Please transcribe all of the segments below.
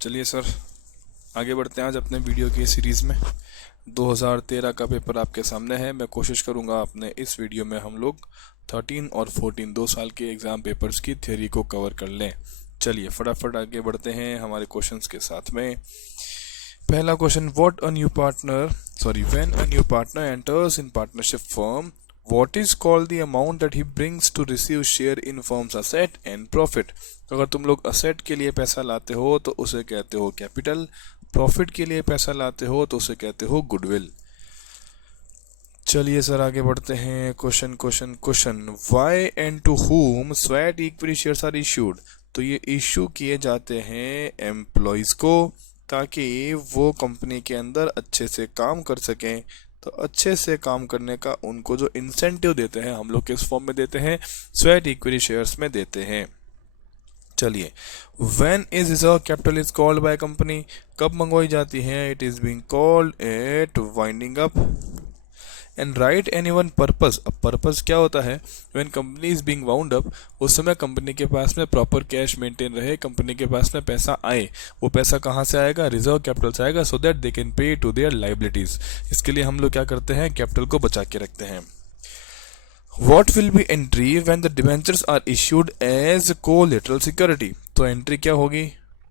चलिए सर, आगे बढ़ते हैं आज अपने वीडियो की सीरीज़ में। 2013 का पेपर आपके सामने है। मैं कोशिश करूंगा अपने इस वीडियो में हम लोग 13 और 14 2 साल के एग्ज़ाम पेपर्स की थ्योरी को कवर कर लें। चलिए फटाफट आगे बढ़ते हैं हमारे क्वेश्चंस के साथ में। पहला question, when a new partner enters in partnership firm, what is called the amount that he brings to receive share in firm's asset and profit। तो अगर तुम लोग असेट के लिए पैसा लाते हो तो उसे कहते हो कैपिटल, प्रॉफिट के लिए पैसा लाते हो तो उसे कहते हो गुडविल। चलिए सर आगे बढ़ते हैं। Question, why and to whom sweat equity shares are issued. तो ये इश्यू किए जाते हैं एम्प्लॉयज को, ताकि वो कंपनी के अंदर अच्छे से काम कर सकें। तो अच्छे से काम करने का उनको जो इंसेंटिव देते हैं हम लोग किस फॉर्म में देते हैं, स्वेट इक्विटी शेयर्स में देते हैं। चलिए, when is reserve capital is called by company, कब मंगवाई जाती है, it is being called eight winding up. And right any one purpose. अब पर्पज क्या होता है, when company is being wound up, उस समय कंपनी के पास में प्रॉपर कैश मेंटेन रहे, कंपनी के पास में पैसा आए। वो पैसा कहाँ से आएगा, रिजर्व कैपिटल से आएगा, so that they can pay to their liabilities. इसके लिए हम लोग क्या करते हैं, कैपिटल को बचा के रखते हैं। What will be entry when the debentures are issued as collateral security। तो एंट्री क्या होगी,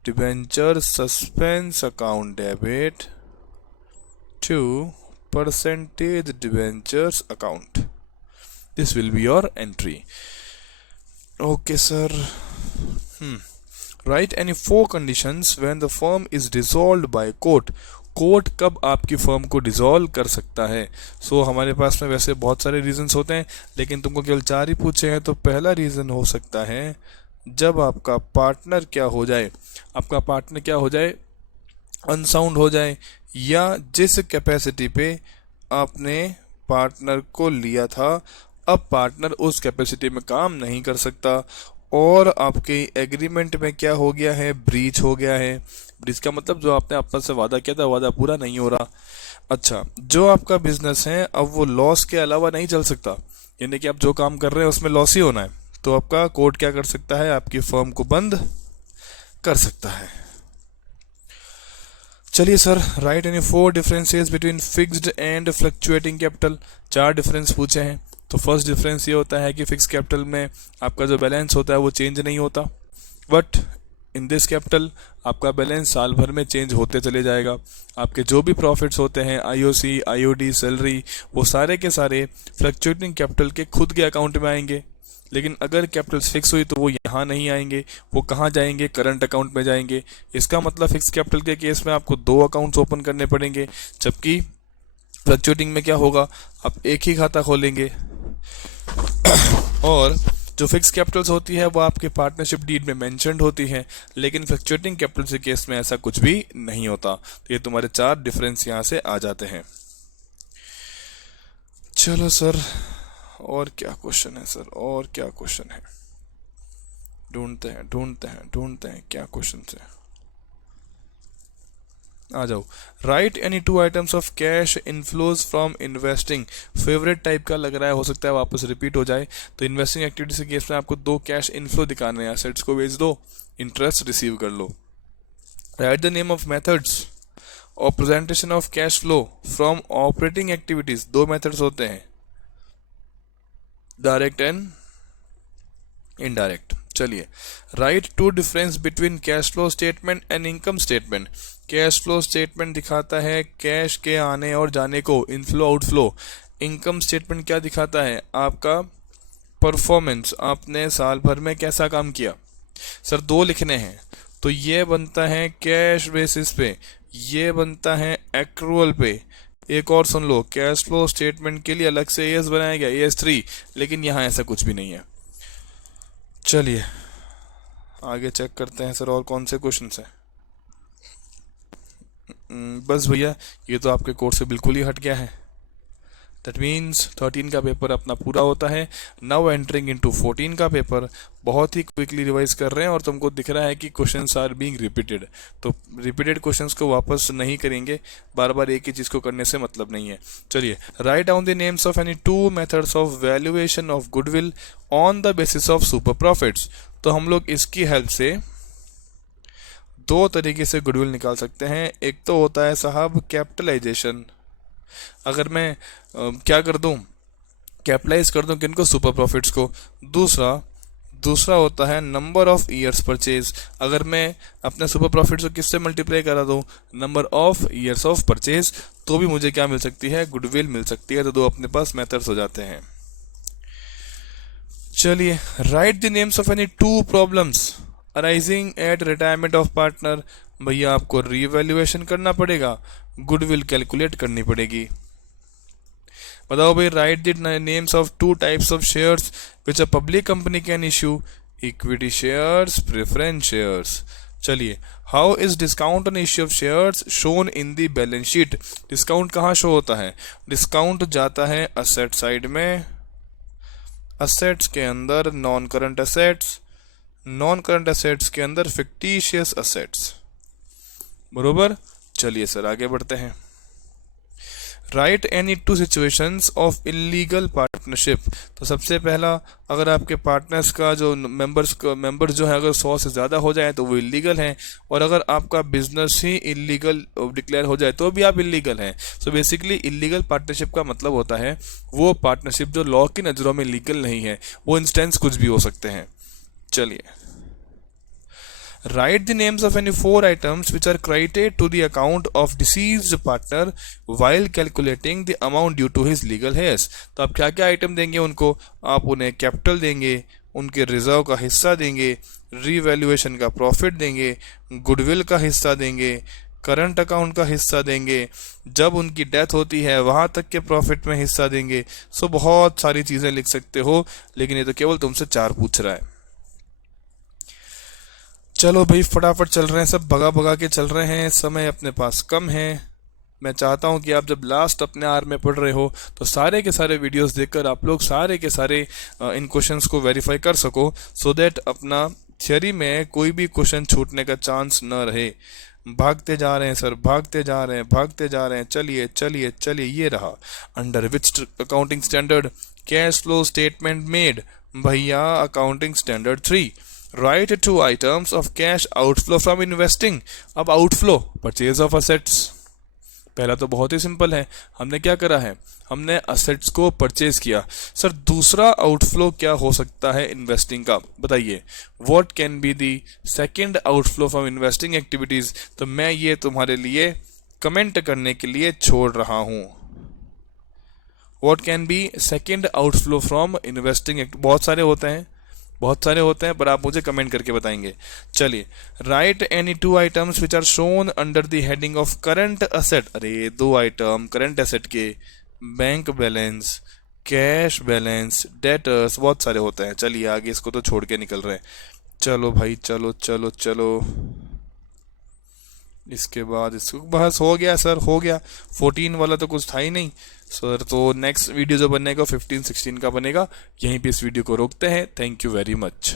debenture suspense account debit to percentage debentures account। This will be your entry। Okay sir। Write any 4 conditions when the firm is dissolved by court। Court कब आपकी firm को dissolve कर सकता है। हमारे पास में वैसे बहुत सारे रीजंस होते हैं, लेकिन तुमको केवल 4 ही पूछे हैं। तो पहला रीजन हो सकता है जब आपका पार्टनर क्या हो जाए, अनसाउंड हो जाए, या जिस कैपेसिटी पे आपने पार्टनर को लिया था अब पार्टनर उस कैपेसिटी में काम नहीं कर सकता, और आपके एग्रीमेंट में क्या हो गया है, ब्रीच हो गया है। ब्रीच का मतलब जो आपने आपस से वादा किया था वादा पूरा नहीं हो रहा। अच्छा, जो आपका बिजनेस है अब वो लॉस के अलावा नहीं चल सकता, यानी कि आप जो काम कर रहे हैं उसमें लॉस ही होना है। तो आपका कोर्ट क्या कर सकता है, आपकी फर्म को बंद कर सकता है। चलिए sir, right any 4 differences between fixed and fluctuating capital. 4 difference पूछे हैं। तो फर्स्ट डिफरेंस ये होता है कि फिक्स कैपिटल में आपका जो बैलेंस होता है वो चेंज नहीं होता, बट इन दिस कैपिटल आपका बैलेंस साल भर में चेंज होते चले जाएगा। आपके जो भी प्रॉफिट्स होते हैं, आईओसी, आईओडी, सैलरी, वो सारे के सारे फ्लक्चुएटिंग कैपिटल के खुद के अकाउंट में आएंगे। लेकिन अगर कैपिटल फिक्स हुई तो वो यहाँ नहीं आएंगे, वो कहाँ जाएंगे, करंट अकाउंट में जाएंगे। इसका मतलब फिक्स कैपिटल के केस में आपको 2 अकाउंट्स ओपन करने पड़ेंगे, जबकि फ्लक्चुएटिंग में क्या होगा, आप एक ही खाता खोलेंगे। और जो फिक्स कैपिटल्स होती है वो आपके पार्टनरशिप डीड में मेंशन्ड होती है, लेकिन फ्लक्चुएटिंग कैपिटल के केस में ऐसा कुछ भी नहीं होता। तो ये तुम्हारे 4 डिफरेंस यहाँ से आ जाते हैं। चलो सर, और क्या क्वेश्चन है सर, और क्या क्वेश्चन है, ढूंढते हैं क्या क्वेश्चन है। आ जाओ। Right any 2 items of cash inflows from investing. Favourite type का लग रहा है, हो सकता है वापस रिपीट हो जाए। तो इन्वेस्टिंग एक्टिविटी के केस में आपको 2 कैश इनफ्लो दिखाने हैं, एसेट्स को बेच दो, इंटरेस्ट रिसीव कर लो। Write the name of methods और presentation of cash flow from operating activities. 2 methods होते हैं, डायरेक्ट एंड इनडायरेक्ट। चलिए, write 2 difference between cash flow statement and income statement. Cash flow statement दिखाता है कैश के आने और जाने को, इनफ्लो आउटफ्लो। इनकम स्टेटमेंट क्या दिखाता है, आपका परफॉर्मेंस, आपने साल भर में कैसा काम किया। सर 2 लिखने हैं, तो ये बनता है कैश बेसिस पे, ये बनता है एक्रूअल पे। एक और सुन लो, कैश फ्लो स्टेटमेंट के लिए अलग से एएस बनाया गया, AS3, लेकिन यहाँ ऐसा कुछ भी नहीं है। चलिए आगे चेक करते हैं सर, और कौन से क्वेश्चन है। बस भैया, ये तो आपके कोर्स से बिल्कुल ही हट गया है। दैट मीन्स 13 का पेपर अपना पूरा होता है। नाउ एंटरिंग इनटू 14 का पेपर। बहुत ही क्विकली रिवाइज कर रहे हैं और तुमको दिख रहा है कि क्वेश्चंस आर बीइंग रिपीटेड। तो रिपीटेड क्वेश्चंस को वापस नहीं करेंगे, बार बार एक ही चीज़ को करने से मतलब नहीं है। चलिए, write down the names of any 2 methods of valuation of goodwill on the basis of super profits. तो हम लोग इसकी हेल्प से दो तरीके से गुडविल निकाल सकते हैं। एक तो होता है साहब कैपिटलाइजेशन, अगर मैं क्या कर दूं, कैपिटलाइज कर दूं किनको, सुपर प्रॉफिट्स को। दूसरा दूसरा होता है नंबर ऑफ ईयर्स परचेज, अगर मैं अपने सुपर प्रॉफिट्स को किससे मल्टीप्लाई करा दूं, number of years of purchase, तो भी मुझे क्या मिल सकती है, गुडविल मिल सकती है। तो दो अपने पास मेथड्स हो जाते हैं। चलिए, write the names of any two problems arising at retirement of partner. भैया आपको रीवैल्यूएशन करना पड़ेगा, गुडविल कैलकुलेट करनी पड़ेगी। बताओ भाई, write the names of two types of shares which a public company can issue, equity shares, preference shares. चलिए, how is discount on issue of shares shown in the balance sheet. Discount कहाँ show होता है, discount जाता है asset side में, assets के अंदर non current assets, non current assets के अंदर फिक्टिशियस असेट्स, बरोबर। चलिए सर आगे बढ़ते हैं। Right any to situations of illegal partnership. तो सबसे पहला, अगर आपके पार्टनर्स का जो मेंबर्स जो है अगर 100 से ज़्यादा हो जाए तो वो इलीगल हैं, और अगर आपका बिजनेस ही इलीगल डिक्लेयर हो जाए तो भी आप इलीगल हैं। सो बेसिकली इलीगल पार्टनरशिप का मतलब होता है वो पार्टनरशिप जो लॉ की नज़रों में लीगल नहीं है। वो इंस्टेंस कुछ भी हो सकते हैं। चलिए, write the names of any four items which are credited to the account of deceased partner while calculating the amount due to his legal heirs। तो आप क्या क्या आइटम देंगे उनको, आप उन्हें कैपिटल देंगे, उनके रिजर्व का हिस्सा देंगे, रीवैल्यूएशन का प्रॉफिट देंगे, गुडविल का हिस्सा देंगे, करंट अकाउंट का हिस्सा देंगे, जब उनकी डेथ होती है वहां तक के प्रॉफिट में हिस्सा देंगे। सो बहुत सारी चीजें लिख सकते हो, लेकिन ये तो केवल तुमसे 4 पूछ रहा है। चलो भाई, फटाफट चल रहे हैं, सब भगा भगा के चल रहे हैं, समय अपने पास कम है। मैं चाहता हूं कि आप जब लास्ट अपने आर में पढ़ रहे हो तो सारे के सारे वीडियोस देखकर आप लोग सारे के सारे इन क्वेश्चंस को वेरीफाई कर सको, सो दैट अपना थियरी में कोई भी क्वेश्चन छूटने का चांस न रहे। भागते जा रहे हैं सर, भागते जा रहे हैं, भागते जा रहे हैं। चलिए चलिए चलिए, ये रहा। Under which accounting standard cash flow statement made. भैया accounting standard 3। Write two items of cash outflow from investing. अब आउटफ्लो परचेज ऑफ असेट्स, पहला तो बहुत ही सिंपल है, हमने क्या करा है, हमने असेट्स को परचेज किया। सर दूसरा आउटफ्लो क्या हो सकता है इन्वेस्टिंग का, बताइए। What can be the second outflow from investing activities. तो मैं ये तुम्हारे लिए कमेंट करने के लिए छोड़ रहा हूं। What can be second outflow from investing, बहुत सारे होते हैं, बहुत सारे होते हैं, पर आप मुझे कमेंट करके बताएंगे। चलिए, write any two items which are shown under the heading of current asset. अरे दो आइटम करंट असेट के, bank balance, cash balance, debtors, बहुत सारे होते हैं। चलिए आगे, इसको तो छोड़ के निकल रहे हैं। चलो भाई, चलो चलो चलो, इसके बाद इसको बस हो गया सर, हो गया। 14 वाला तो कुछ था ही नहीं सर। तो नेक्स्ट वीडियो जो बनेगा 15-16 का बनेगा। यहीं पे इस वीडियो को रोकते हैं। Thank you very much.